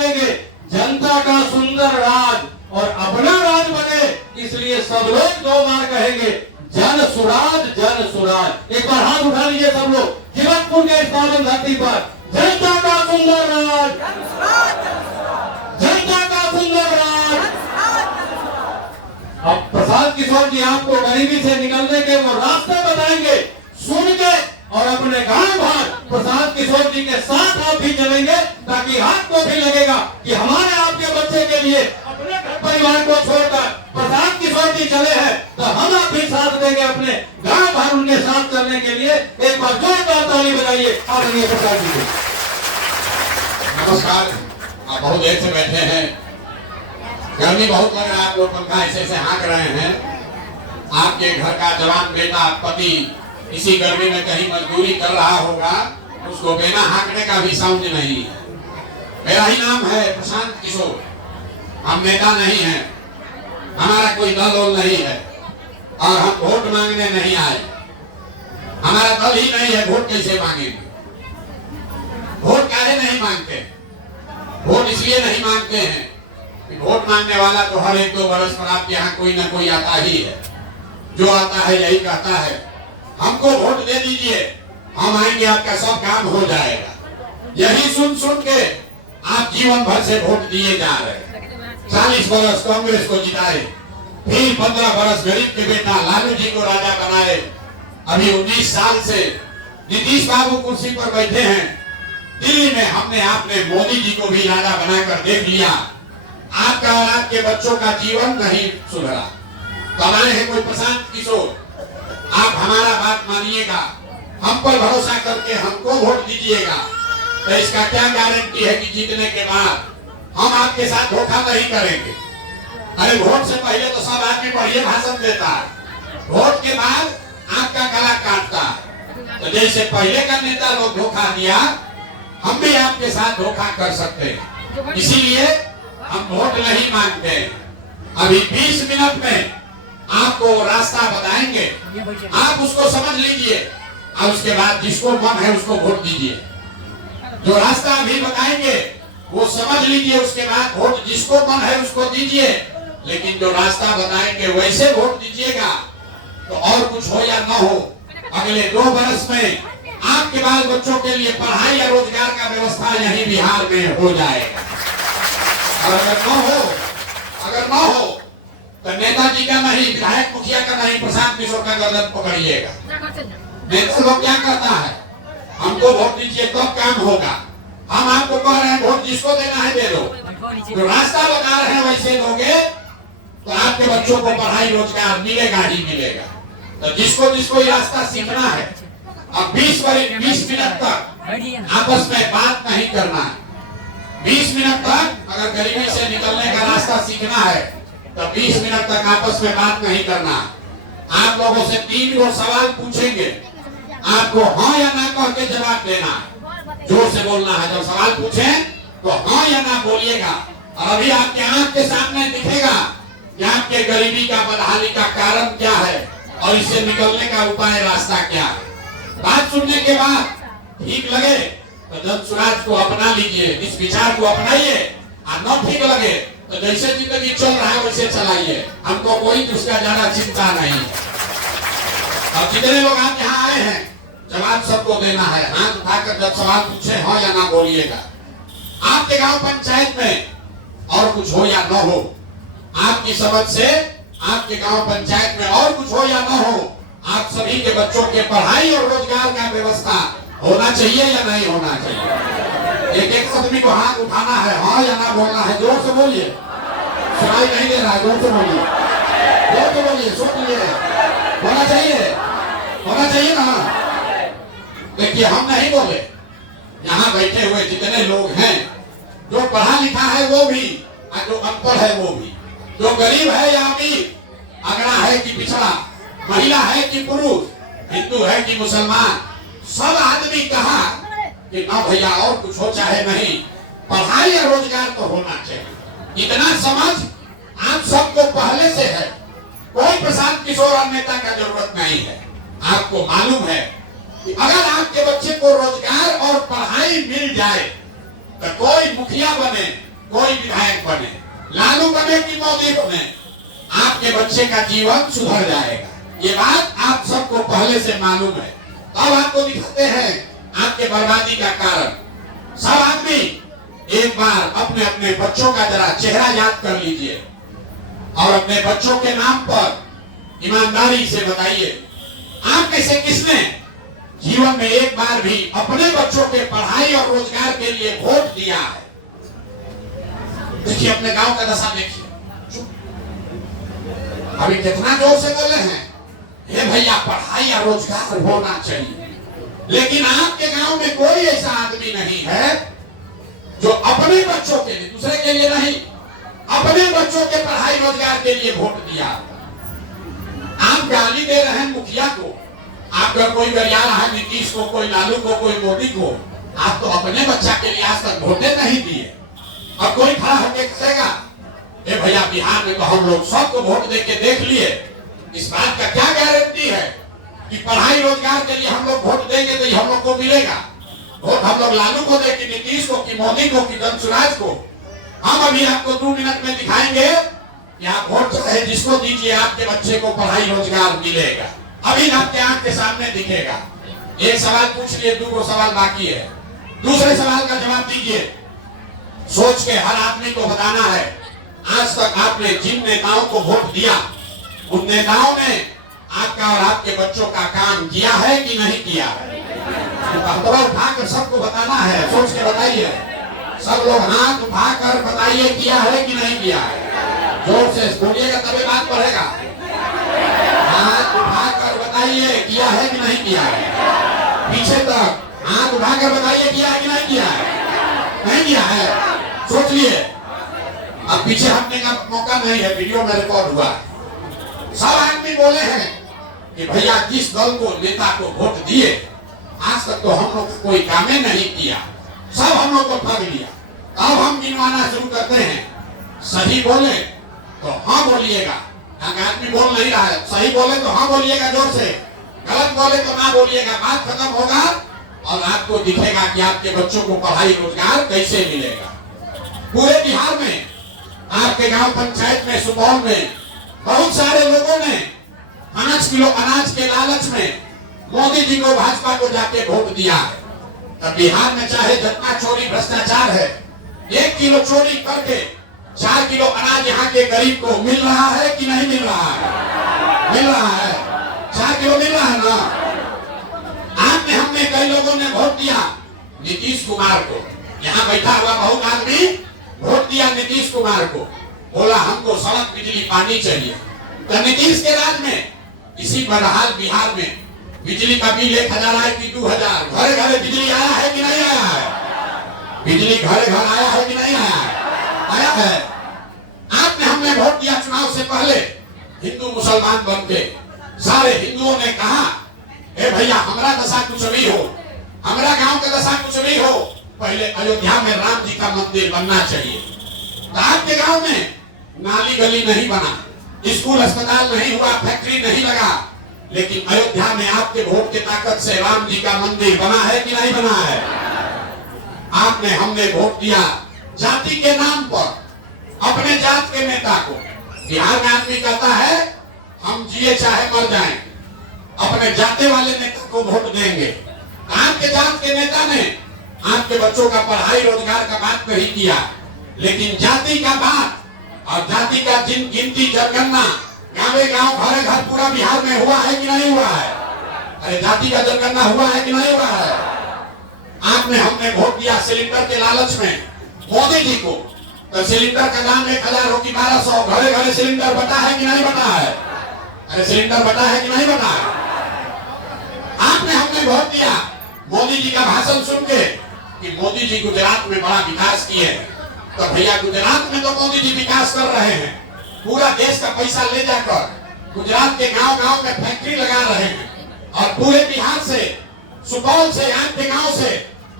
करेंगे जनता का सुंदर राज और अपना राज बने, इसलिए सब लोग 2 बार कहेंगे जन सुराज जन सुराज। एक बार हाथ उठा लीजिए सब लोग जीवनपुर के इस पावन धरती पर, जनता का सुंदर राज, जनता का सुंदर राज। अब प्रसाद किशोर जी आपको गरीबी से निकलने के वो रास्ते बताएंगे, सुन के और अपने गांव भर प्रसाद किशोर जी के साथ आप भी चलेंगे, ताकि आपको भी लगेगा कि हमारे आपके बच्चे के लिए अपने घर परिवार को छोड़कर प्रसाद किशोर जी चले हैं, तो हम आप भी साथ देंगे अपने गांव भर उनके साथ चलने के लिए। एक बार जोरदार ताली बजाइए आदरणीय प्रसाद जी को। नमस्कार। आप बहुत देर से बैठे हैं, गर्मी बहुत लग रहा है, आप लोग पंखा ऐसे ऐसे हाँक रहे हैं। आपके घर का जवान बेटा पति इसी गर्मी में कहीं मजदूरी कर रहा होगा, उसको बिना हाँकने का भी साउंड नहीं है। मेरा ही नाम है प्रशांत किशोर, हम नेता नहीं हैं, हमारा कोई दल वोल नहीं है और हम वोट मांगने नहीं आए। हमारा दल ही नहीं है, वोट कैसे मांगेंगे? वोट काहे नहीं मांगते? वोट इसलिए नहीं मांगते हैं कि वोट मांगने वाला तो हर 1-2 बरस पर आपके यहाँ कोई ना कोई आता ही है। जो आता है यही कहता है हमको वोट दे दीजिए, हम आएंगे, आपका सब काम हो जाएगा। यही सुन सुन के आप जीवन भर से वोट दिए जा रहे हैं। 40 बरस कांग्रेस को जिताए, फिर 15 बरस गरीब के बेटा लालू जी को राजा बनाए, अभी 19 साल से नीतीश बाबू कुर्सी पर बैठे हैं। दिल्ली में हमने आपने मोदी जी को भी राजा बनाकर देख लिया। आपका और आपके बच्चों का जीवन नहीं सुधरा। कमाए हैं कोई प्रशांत किशोर, आप हमारा बात मानिएगा, हम पर भरोसा करके हमको वोट दीजिएगा, तो इसका क्या गारंटी है कि जीतने के बाद हम आपके साथ धोखा नहीं करेंगे? अरे वोट से पहले तो सब आदमी बढ़िया भाषण देता है, वोट के बाद आपका गला काटता है। तो जैसे पहले का नेता लोग धोखा दिया, हम भी आपके साथ धोखा कर सकते हैं, इसीलिए हम वोट नहीं मांगते। अभी 20 मिनट में आपको रास्ता बताएंगे, आप उसको समझ लीजिए और उसके बाद जिसको मन है उसको वोट दीजिए। जो रास्ता अभी बताएंगे वो समझ लीजिए, उसके बाद वोट जिसको मन है उसको दीजिए। लेकिन जो रास्ता बताएंगे वैसे वोट दीजिएगा, तो और कुछ हो या न हो, अगले 2 बरस में आपके बाल बच्चों के लिए पढ़ाई या रोजगार का व्यवस्था यही बिहार में हो जाएगा। और अगर न हो तो नेताजी का नहीं, विधायक मुखिया का नहीं, प्रशांत किशोर का गर्दन पकड़िएगा। नेता लोग क्या करता है, हमको वोट दीजिए तब काम होगा। हम आपको कह रहे हैं वोट जिसको देना है दे दो। जो रास्ता बता रहे हैं वैसे दोगे तो आपके बच्चों को पढ़ाई रोजगार मिलेगा ही मिलेगा। तो जिसको जिसको ये रास्ता सीखना है, अब 20 मिनट तक आपस में बात नहीं करना है। 20 मिनट तक अगर गरीबी से निकलने का रास्ता सीखना है तो 20 मिनट तक आपस में बात नहीं करना। आप लोगों से 3 गो सवाल पूछेंगे, आपको हाँ या ना कह के जवाब देना है, जोर से बोलना है। जब सवाल पूछे तो हाँ या ना बोलिएगा। और अभी आपके आंख के सामने दिखेगा कि आपके गरीबी का बदहाली का कारण क्या है और इससे निकलने का उपाय रास्ता क्या है। बात सुनने के बाद ठीक लगे तो जन सुराज को अपना लीजिए, इस विचार को अपनाइए। और न ठीक लगे तो जैसे जिंदगी चल रहा है वैसे चलाइए, हमको कोई उसका ज्यादा चिंता नहीं। अब जितने लोग आप यहाँ आए हैं जवाब सबको देना है। हाथ उठाकर जब सवाल पूछे हाँ या ना बोलिएगा। आपके गांव पंचायत में और कुछ हो या न हो, आपकी समझ से आपके गांव पंचायत में और कुछ हो या न हो, आप सभी के बच्चों के पढ़ाई और रोजगार का व्यवस्था होना चाहिए या नहीं होना चाहिए? एक आदमी को हाथ उठाना है, हाँ या ना बोलना है। जोर से बोलिए, सुनाई नहीं दे रहा है, जोर से बोलिए, जोर से बोलिए, सुन लिए। होना चाहिए ना। देखिए हम नहीं बोले, यहाँ बैठे हुए जितने लोग हैं, जो पढ़ा लिखा है वो भी और जो अनपढ़ है वो भी, जो गरीब है या अमीर, अगड़ा है कि पिछड़ा, महिला है कि पुरुष, हिंदू है कि मुसलमान, सब आदमी कहा कि ना भैया और कुछ हो चाहे नहीं, पढ़ाई या रोजगार तो होना चाहिए। इतना समझ आप सबको पहले से है, कोई प्रशांत किशोर और नेता का जरूरत नहीं है। आपको मालूम है कि अगर आपके बच्चे को रोजगार और पढ़ाई मिल जाए तो कोई मुखिया बने, कोई विधायक बने, लालू बने कि मोदी बने, आपके बच्चे का जीवन सुधर जाएगा। ये बात आप सबको पहले से मालूम है। अब आपको दिखाते हैं आपके बर्बादी का कारण। सब आदमी एक बार अपने अपने बच्चों का जरा चेहरा याद कर लीजिए और अपने बच्चों के नाम पर ईमानदारी से बताइए, आप कैसे किसने जीवन में एक बार भी अपने बच्चों के पढ़ाई और रोजगार के लिए वोट दिया है? देखिए अपने गांव का दशा देखिए। अभी कितना जोर से बोले हैं, हे भैया पढ़ाई और रोजगार होना चाहिए, लेकिन आपके गांव में कोई ऐसा आदमी नहीं है जो अपने बच्चों के लिए, दूसरे के लिए नहीं, अपने बच्चों के पढ़ाई रोजगार के लिए वोट दिया। आप गाली दे रहे हैं मुखिया को, आपका कोई गरिया रहा है नीतीश को, कोई लालू को, कोई मोदी को, आप तो अपने बच्चा के लिए आज तक वोटे नहीं दिए। अब कोई खड़ा होकर कहेगा ए भैया बिहार में तो हम लोग सबको वोट दे के देख लिए, इस बात का क्या गारंटी है कि पढ़ाई रोजगार के लिए हम लोग वोट देंगे तो हम लोग को मिलेगा? वोट हम लोग लालू को दे कि नीतीश को कि मोदी को कि धनसुराज को? हम अभी आपको 2 मिनट में दिखाएंगे कि आप वोट चाहे जिसको दीजिए आपके बच्चे को पढ़ाई रोजगार मिलेगा। अभी आपके आंख के सामने दिखेगा। एक सवाल पूछ लिए, 2 सवाल बाकी है, दूसरे सवाल का जवाब दीजिए। सोच के हर आदमी को बताना है आज तक आपने जिन नेताओं को वोट दिया उन नेताओं ने आपका और आपके बच्चों का काम किया है कि नहीं किया है? तो उठाकर सबको बताना है, सोच के बताइए। सब लोग हाथ उठाकर बताइए किया है कि नहीं किया है। जोर से बोलिएगा तभी बात बढ़ेगा। हाथ उठाकर बताइए किया है कि नहीं किया है। पीछे तक हाथ उठाकर बताइए किया है कि नहीं किया है। नहीं किया है, सोच लिए। अब पीछे हटने का मौका नहीं है, वीडियो में रिकॉर्ड हुआ है। सब आदमी बोले हैं कि भैया जिस दल को, नेता को वोट दिए आज तक तो हम लोग कोई काम नहीं किया, सब हम लोग को ठग लिया। अब हम गिनवाना शुरू करते हैं। सही बोले तो हाँ बोलिएगा, आदमी बोल नहीं रहा है, सही बोले तो हाँ बोलिएगा जोर से, गलत बोले तो ना बोलिएगा। बात खत्म होगा और आपको दिखेगा कि आपके बच्चों को पढ़ाई रोजगार कैसे मिलेगा। पूरे बिहार में, आपके गांव पंचायत में, सुपौल में बहुत सारे लोगों ने 5 किलो अनाज के लालच में मोदी जी को, भाजपा को जाके वोट दिया है। तब बिहार में चाहे जितना चोरी भ्रष्टाचार है, 1 किलो चोरी करके 4 किलो अनाज यहाँ के गरीब को मिल रहा है कि नहीं मिल रहा है? मिल रहा है, 4 किलो मिल रहा है ना। आपने, हमने, कई लोगों ने वोट दिया नीतीश कुमार को। यहाँ बैठा हुआ बहुत आदमी वोट दिया नीतीश कुमार को, बोला हमको सड़क, बिजली, पानी चाहिए। तो नीतीश के राज में इसी बहरहाल बिहार में बिजली का बिल 1000 आए कि 2000, घरे घरे बिजली आया है कि नहीं आया है? बिजली घरे घर आया है कि नहीं आया है? आया है। आपने, हमने वोट दिया चुनाव से पहले हिंदू मुसलमान बनते, सारे हिंदुओं ने कहा ए भैया हमारा दशा कुछ भी हो, हमारा गांव का दशा कुछ भी हो, पहले अयोध्या में राम जी का मंदिर बनना चाहिए। तो आपके गांव में नाली गली नहीं बना, स्कूल अस्पताल नहीं हुआ, फैक्ट्री नहीं लगा, लेकिन अयोध्या में आपके वोट की ताकत से राम जी का मंदिर बना है कि नहीं बना है? आपने, हमने वोट दिया जाति के नाम पर, अपने जात के नेता को। बिहार में आदमी कहता है हम जिए चाहे मर जाएं, अपने जाते वाले नेता को वोट देंगे। आपके जात के नेता ने आपके बच्चों का पढ़ाई रोजगार का बात नहीं किया, लेकिन जाति का बात और जाति का गिनती जनगणना गाँव गाँव, घरे घर पूरा बिहार में हुआ है कि नहीं हुआ है? अरे जाति का जनगणना हुआ है कि नहीं हुआ है? आपने, हमने वोट दिया सिलेंडर के लालच में मोदी जी को। तो सिलेंडर का दाम 1000 हो कि 1200, घरे घरे सिलेंडर बटा है कि नहीं बटा है? अरे सिलेंडर बटा है कि नहीं बटा है? आपने, हमने वोट दिया मोदी जी का भाषण सुन के कि मोदी जी गुजरात में बड़ा विकास किए। तो भैया गुजरात में तो मोदी जी विकास कर रहे हैं, पूरा देश का पैसा ले जाकर गुजरात के गांव गांव में फैक्ट्री लगा रहे हैं, और पूरे बिहार से, सुपौल से, आपके गांव से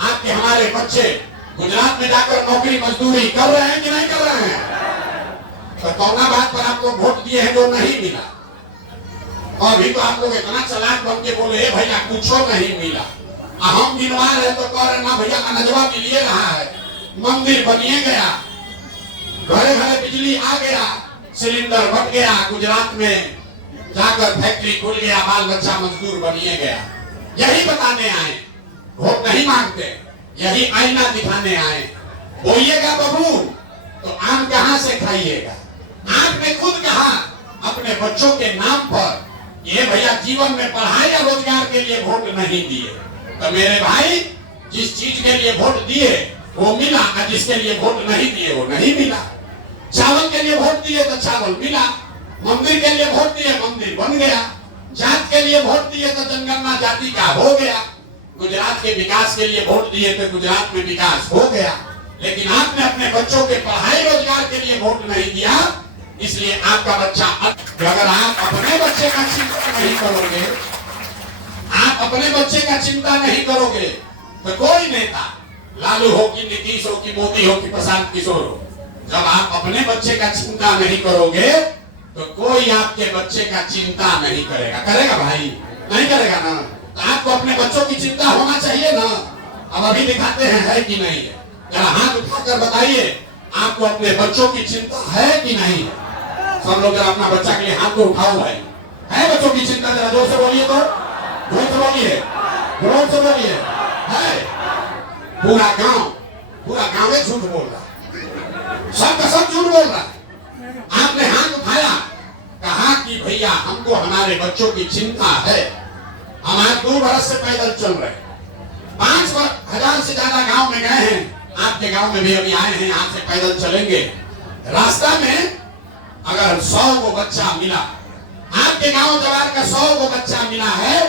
आपके हमारे बच्चे गुजरात में जाकर नौकरी मजदूरी कर रहे हैं कि नहीं कर रहे हैं? तो कौन बात पर आप लोग वोट दिए हैं जो नहीं मिला? और अभी तो आप लोग इतना चालाक बन के बोले भैया कुछ नहीं मिला। हम गिनवा रहे तो कह रहे ना भैया अनजवा भी लिए रहा है, मंदिर बनिए गया, घरे घरे बिजली आ गया, सिलेंडर बट गया, गुजरात में जाकर फैक्ट्री खुल गया, बाल बच्चा मजदूर बनिए गया। यही बताने आए, वोट नहीं मांगते, यही आईना दिखाने आए। बोइएगा बबूल तो आम कहां से खाइएगा। आपने खुद कहा अपने बच्चों के नाम पर, ये भैया जीवन में पढ़ाई या रोजगार के लिए वोट नहीं दिए, तो मेरे भाई जिस चीज के लिए वोट दिए वो मिला, और जिसके लिए वोट नहीं दिए वो नहीं मिला। चावल के लिए वोट दिए तो चावल मिला, मंदिर के लिए वोट दिए मंदिर बन गया, जात के लिए वोट दिए तो जनगणना जाति का हो गया, गुजरात के विकास के लिए वोट दिए तो गुजरात में विकास हो गया। लेकिन आपने अपने बच्चों के पढ़ाई रोजगार के लिए वोट नहीं दिया, इसलिए आपका बच्चा, अगर आप अपने बच्चे का चिंता नहीं करोगे, आप अपने बच्चे का चिंता नहीं करोगे, तो कोई नेता, लालू हो कि नीतीश हो कि मोदी हो कि प्रशांत किशोर हो, जब आप अपने बच्चे का चिंता नहीं करोगे तो कोई आपके बच्चे का चिंता नहीं करेगा। करेगा भाई? नहीं करेगा ना। तो आपको अपने बच्चों की चिंता होना चाहिए ना। अब अभी दिखाते हैं है कि नहीं है, जरा हाथ उठाकर बताइए आपको अपने बच्चों की चिंता है कि नहीं है। सब लोग जरा अपना बच्चा के लिए हाथ को उठाओ भाई। है बच्चों की चिंता? जरा जोर से बोलिए, तो जोर से बोलिए, जोर से बोलिए। है पूरा गांव में झूठ बोल रहा, सबका सब झूठ बोल रहा है। आपने हाथ उठाया, कहा कि भैया हमको हमारे बच्चों की चिंता है। हम आज 2 बरस से पैदल चल रहे, 5,000 से ज्यादा गांव में गए हैं। आपके गांव में भी अभी आए हैं, यहाँ से पैदल चलेंगे। रास्ता में अगर 100 को बच्चा मिला, आपके गांव जवार का 100 को बच्चा मिला है,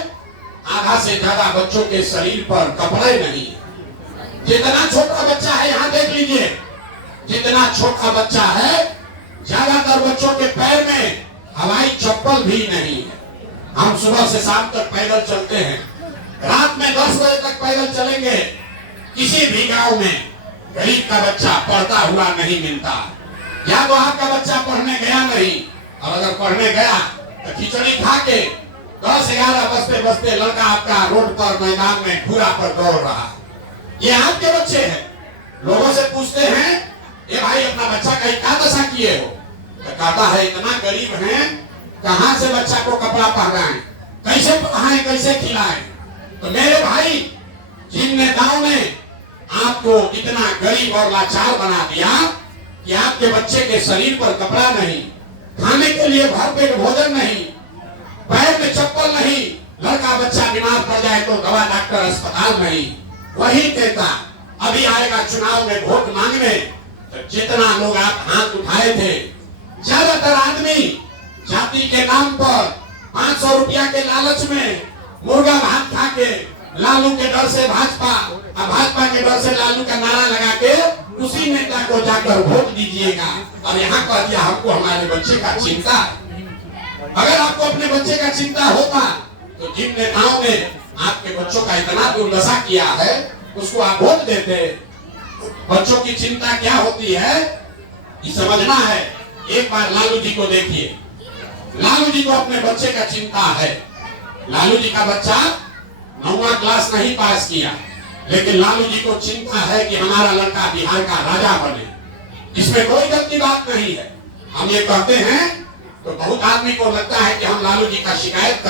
आधा से ज्यादा बच्चों के शरीर पर कपड़े नहीं। जितना छोटा बच्चा है यहाँ देख लीजिए, जितना छोटा बच्चा है, ज्यादातर बच्चों के पैर में हवाई चप्पल भी नहीं है। हम सुबह से शाम तक पैदल चलते हैं, रात में 10 बजे तक पैदल चलेंगे। किसी भी गांव में गरीब का बच्चा पढ़ता हुआ नहीं मिलता। या तो आपका बच्चा पढ़ने गया नहीं, और अगर पढ़ने गया तो खिचड़ी खा के 10-11 बजते बजते लड़का आपका रोड पर मैदान में घूरा पर दौड़ रहा। ये आपके बच्चे हैं। लोगों से पूछते हैं, ये भाई अपना बच्चा का क्या दशा किए हो? तो कहता है इतना गरीब है, कहां से बच्चा को कपड़ा पहनाएं, कैसे पढ़ाएं, कैसे खिलाएं। तो मेरे भाई, जिन नेताओं ने आपको इतना गरीब और लाचार बना दिया कि आपके बच्चे के शरीर पर कपड़ा नहीं, खाने के लिए भरपेट भोजन नहीं, पैर में चप्पल नहीं, लड़का बच्चा बीमार पड़ जाए तो दवा डॉक्टर अस्पताल नहीं, वही नेता अभी आएगा चुनाव में वोट मांगने। तो जितना लोग आप हाथ उठाए थे, ज्यादातर आदमी जाति के नाम पर 500 रुपया के लालच में मुर्गा भात खा के लालू के डर से भाजपा और भाजपा के डर से लालू का नारा लगा के उसी नेता को जाकर वोट दीजिएगा। और यहाँ कह दिया हमको हमारे बच्चे का चिंता। अगर आपको अपने बच्चे का चिंता होता तो जिन नेताओं ने आपके बच्चों का इतना दुर्दशा किया है उसको आप वोट देते। बच्चों की चिंता क्या होती है ये समझना है। एक बार लालू जी को देखिए, लालू जी को अपने बच्चे का चिंता है। लालू जी का बच्चा 9वां क्लास नहीं पास किया, लेकिन लालू जी को चिंता है कि हमारा लड़का बिहार का राजा बने। इसमें कोई गलती बात नहीं है। हम ये कहते हैं तो बहुत आदमी को लगता है कि हम लालू जी का शिकायत